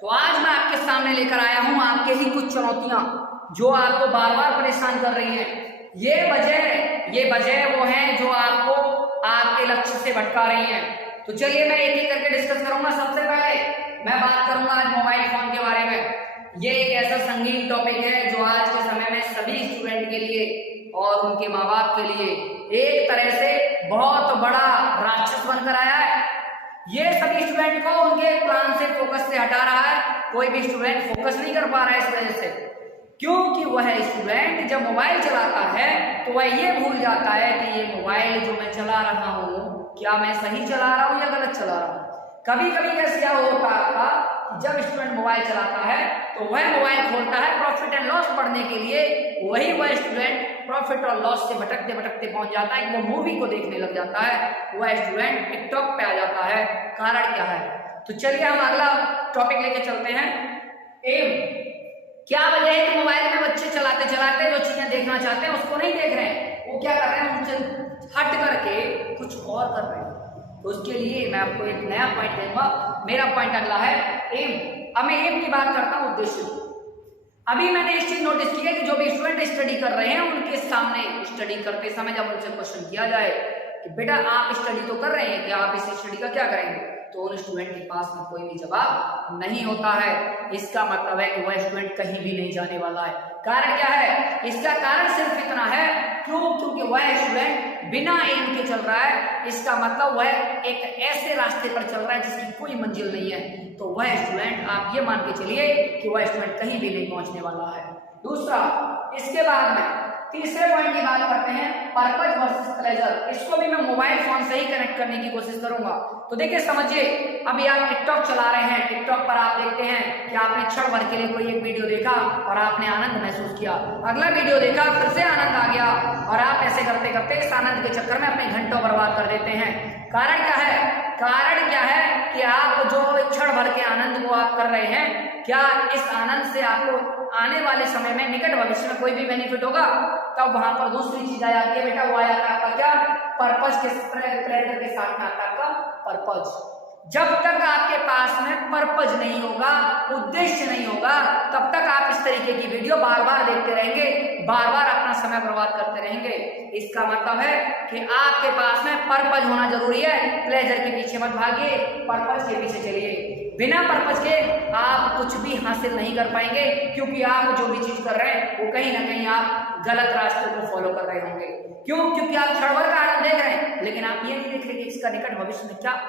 तो आज मैं आपके सामने लेकर आया हूं आपके ही कुछ चुनौतियां जो आपको बार बार परेशान कर रही हैं। ये वजह वो हैं जो आपको आपके लक्ष्य से भटका रही हैं। तो चलिए मैं एक एक करके डिस्कस करूंगा। सबसे पहले मैं बात करूंगा आज मोबाइल फोन के बारे में। ये एक ऐसा संगीन टॉपिक है जो आज के समय में सभी स्टूडेंट के लिए और उनके माँ बाप के लिए एक तरह से बहुत बड़ा राक्षस बनकर आया है। ये सभी स्टूडेंट को उनके प्लान से, फोकस से हटा रहा है। कोई भी स्टूडेंट फोकस नहीं कर पा रहा है इस वजह से, क्योंकि वह स्टूडेंट जब मोबाइल चलाता है तो वह ये भूल जाता है कि ये मोबाइल जो मैं चला रहा हूँ क्या मैं सही चला रहा हूँ या गलत चला रहा हूँ। कभी कभी कैसा होता है जब स्टूडेंट मोबाइल चलाता है तो वह मोबाइल खोलता है प्रॉफिट एंड लॉस पढ़ने के लिए, वह स्टूडेंट प्रॉफिट और लॉस से भटकते भटकते पहुंच जाता है कि वो मूवी को देखने लग जाता है। वह स्टूडेंट टिकटॉक पे आ जाता है। कारण क्या है? तो चलिए हम अगला टॉपिक लेके चलते हैं। एम क्या वजह है कि मोबाइल में बच्चे चलाते चलाते जो चीजें देखना चाहते हैं उसको नहीं देख रहे हैं, वो क्या कर रहे हैं, उनसे हट करके कुछ और कर रहे हैं। तो उसके लिए मैं आपको एक नया पॉइंट दूंगा। मेरा पॉइंट अगला है एम। अब मैं एम की बात करता हूं, उद्देश्य। अभी मैंने इस चीज नोटिस की है कि जो भी स्टूडेंट स्टडी कर रहे हैं उनके सामने स्टडी करते समय जब उनसे क्वेश्चन किया जाए कि बेटा आप स्टडी तो कर रहे हैं, क्या आप इस स्टडी का क्या करेंगे, तो उन स्टूडेंट के पास में कोई भी जवाब नहीं होता है। इसका मतलब है कि वह स्टूडेंट कहीं भी नहीं जाने वाला है। कारण क्या है? इसका कारण सिर्फ इतना है क्योंकि वह स्टूडेंट बिना एम के चल रहा है। इसका मतलब वह एक ऐसे रास्ते पर चल रहा है जिसकी कोई मंजिल नहीं है। तो वह स्टूडेंट, आप ये मान के चलिए कि वह स्टूडेंट कहीं भी नहीं पहुंचने वाला है। दूसरा, इसके बाद में तीसरे पॉइंट की बात करते हैं, पर्पज वर्सेस प्लेजर। इसको भी मैं मोबाइल फोन से ही कनेक्ट करने की कोशिश करूंगा। तो देखिए, समझिए, अभी आप टिकटॉक चला रहे हैं, टिकटॉक पर आप देखते हैं कि आपने क्षण भर के लिए कोई एक वीडियो देखा और आपने आनंद महसूस किया, अगला वीडियो देखा फिर से आनंद आ गया और आप ऐसे करते करते इस आनंद के चक्कर में अपने घंटों बर्बाद कर देते हैं। कारण क्या है? कारण क्या है कि आप जो क्षण भर के आनंद को आप कर रहे हैं, क्या इस आनंद से आपको आने वाले समय में, निकट भविष्य में कोई भी बेनिफिट होगा? तब वहां पर दूसरी चीज आ जाती है बेटा, वो आ जाता है आपका क्या, पर्पज के प्लेजर के साथ में आता है आपका पर्पज। जब तक आपके पास में पर्पज नहीं होगा, उद्देश्य नहीं होगा, तब तक आप इस तरीके की वीडियो बार बार देखते रहेंगे, बार बार अपना समय बर्बाद करते रहेंगे। इसका मतलब है कि आपके पास में पर्पज होना जरूरी है। प्लेजर के पीछे मत भागिए, पर्पज के पीछे चलिए। बिना पर्पज के आप कुछ भी हासिल नहीं कर पाएंगे, क्योंकि आप जो भी चीज कर रहे हैं वो कहीं ना कहीं आप गलत रास्ते को फॉलो कर रहे होंगे। क्यों? क्योंकि आप क्षण भर का आनंद देख रहे हैं, लेकिन आप ये नहीं देख रहे कि इसका निकट भविष्य में क्या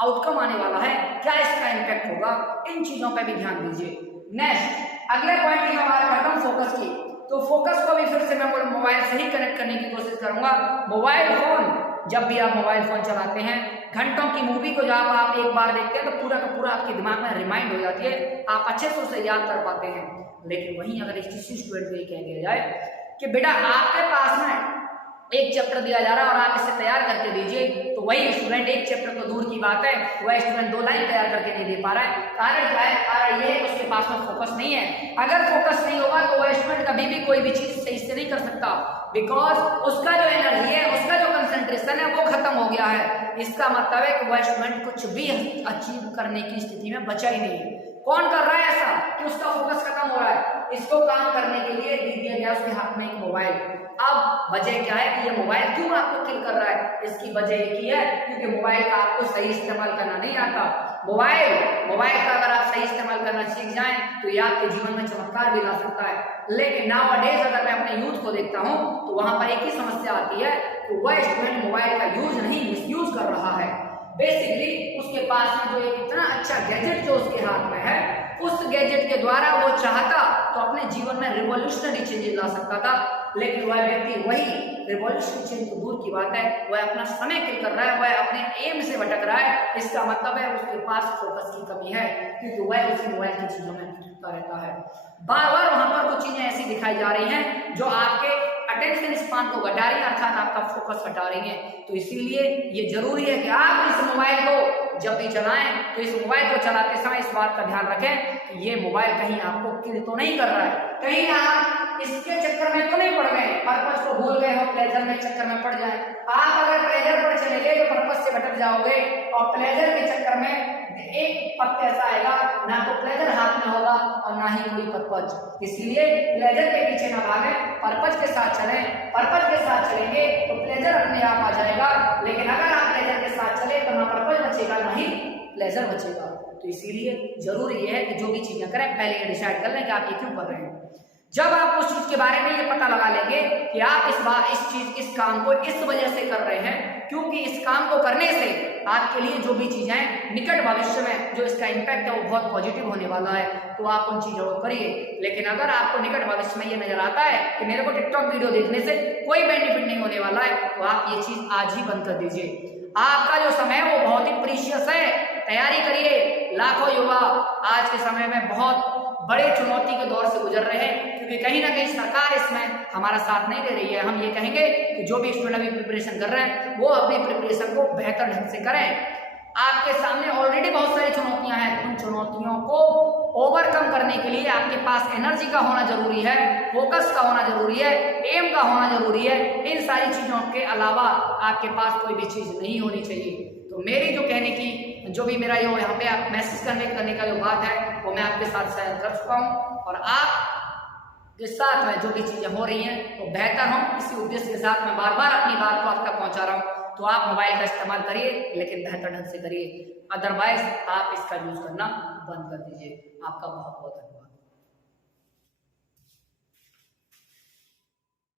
आउटकम आने वाला है, क्या इसका इम्पैक्ट होगा। इन चीजों पर भी ध्यान दीजिए। नेक्स्ट, अगले पॉइंट की मैं बात करता हूं फोकस की। तो फोकस को भी फिर से मैं मोबाइल से ही कनेक्ट करने की कोशिश करूंगा। मोबाइल फोन, जब भी आप मोबाइल फोन चलाते हैं, घंटों की मूवी को जब आप एक बार देखते हैं तो पूरा का पूरा आपके दिमाग में रिमाइंड हो जाती है, आप अच्छे से उसे याद कर पाते हैं। लेकिन वहीं अगर किसी स्टूडेंट को ये कह दिया जाए कि बेटा आपके पास में एक चैप्टर दिया जा रहा है और आप इसे तैयार करके दीजिए, तो वही स्टूडेंट, एक चैप्टर तो दूर की बात है, वह स्टूडेंट 2 लाइन तैयार करके नहीं दे पा रहा है। कारण क्या है? कारण ये है उसके पास में फोकस नहीं है। अगर फोकस नहीं होगा तो वह स्टूडेंट कभी भी कोई भी चीज सही से नहीं कर सकता, बिकॉज उसका जो एनर्जी है, उसका जो कंसंट्रेशन है वो खत्म हो गया है। इसका मतलब है कि वह स्टूडेंट कुछ भी अचीव करने की स्थिति में बचा ही नहीं है। कौन कर रहा है ऐसा कि उसका फोकस खत्म हो रहा है? इसको काम करने के लिए दे दिया गया उसके हाथ में एक मोबाइल। अब वजह क्या है कि ये मोबाइल क्यों आपको किल कर रहा है? इसकी वजह एक ही है, क्योंकि मोबाइल का आपको सही इस्तेमाल करना नहीं आता। मोबाइल का अगर आप सही इस्तेमाल करना सीख जाएं तो ये आपके जीवन में चमत्कार भी ला सकता है। लेकिन नाउअडेज अगर मैं अपने यूथ को देखता हूं तो वहां पर एक ही समस्या आती है कि वह स्टूडेंट मोबाइल का यूज नहीं, मिसयूज कर रहा है। बेसिकली उसके पास में जो एक इतना अच्छा गैजेट जो उसके हाथ में है, उस गैजेट के द्वारा वो चाहता तो अपने जीवन में रिवॉल्यूशनरी चेंजेस ला सकता था, लेकिन वह व्यक्ति वही रिवॉल्यूशनरी चेंज तो दूर की बात है, वह अपना समय किल कर रहा है, वह अपने एम से भटक रहा है। इसका मतलब है उसके पास फोकस की कमी है, क्योंकि वह उसी मोबाइल की चीजों में भटकता रहता है। बार बार वहां पर कुछ चीजें ऐसी दिखाई जा रही हैं जो आपके अटेंशन स्पान को घटा रही है, अर्थात आपका फोकस हटा रही है। तो इसीलिए ये जरूरी है कि आप इस मोबाइल को जब भी चलाएं तो इस मोबाइल को चलाते समय इस बात का ध्यान रखें कि ये मोबाइल कहीं आपको किल तो नहीं कर रहा है, कहीं आप इसके चक्कर में तो नहीं पड़ गए, पर्पस को भूल गए हो, प्लेजर में चक्कर में पड़ जाए। आप अगर प्लेजर पर चले गए तो पर्पस से भटक जाओगे और प्लेजर के चक्कर में एक पद ऐसा आएगा ना तो प्लेजर हाथ में होगा और ना ही कोई पर्पज। इसीलिए प्लेजर के पीछे ना भागे, पर्पज के साथ चले। पर्पज के साथ चलेंगे तो प्लेजर अपने आप आ जाएगा, लेकिन अगर आप प्लेजर के साथ चले तो ना पर्पज बचेगा ना ही प्लेजर बचेगा। तो इसीलिए जरूरी है कि जो भी चीजें करें पहले ये डिसाइड कर लें कि आप ये क्यों कर रहे हैं। जब आप उस चीज के बारे में ये पता लगा लेंगे कि आप इस काम को इस वजह से कर रहे हैं, क्योंकि इस काम को करने से आपके लिए जो भी चीजें निकट भविष्य में जो इसका इम्पैक्ट है वो बहुत पॉजिटिव होने वाला है, तो आप उन चीजों को करिए। लेकिन अगर आपको निकट भविष्य में ये नजर आता है कि मेरे को टिकटॉक वीडियो देखने से कोई बेनिफिट नहीं होने वाला है, तो आप ये चीज आज ही बंद कर दीजिए। आपका जो समय है वो बहुत ही प्रीशियस है, तैयारी करिए। लाखों युवा आज के समय में बहुत बड़े चुनौती के दौर से गुजर रहे हैं, क्योंकि कहीं ना कहीं सरकार इसमें हमारा साथ नहीं दे रही है। हम ये कहेंगे कि जो भी स्टूडेंट अभी प्रिपरेशन कर रहे हैं वो अपनी प्रिपरेशन को बेहतर ढंग से करें। आपके सामने ऑलरेडी बहुत सारी चुनौतियां हैं, उन चुनौतियों को ओवरकम करने के लिए आपके पास एनर्जी का होना जरूरी है, फोकस का होना जरूरी है, एम का होना जरूरी है। इन सारी चीजों के अलावा आपके पास कोई भी चीज नहीं होनी चाहिए। तो मेरी जो कहने की जो भी मेरा यो यहाँ पे आप मैसेज करने का जो बात है वो मैं आपके साथ शेयर कर चुका हूँ, और आप के साथ में जो भी चीजें हो रही हैं वो बेहतर हो, इसी उद्देश्य के साथ मैं बार बार अपनी बात को आप तक पहुंचा रहा हूँ। तो आप मोबाइल का इस्तेमाल करिए, लेकिन बेहतर ढंग से करिए, अदरवाइज आप इसका यूज करना बंद कर दीजिए। आपका बहुत बहुत धन्यवाद।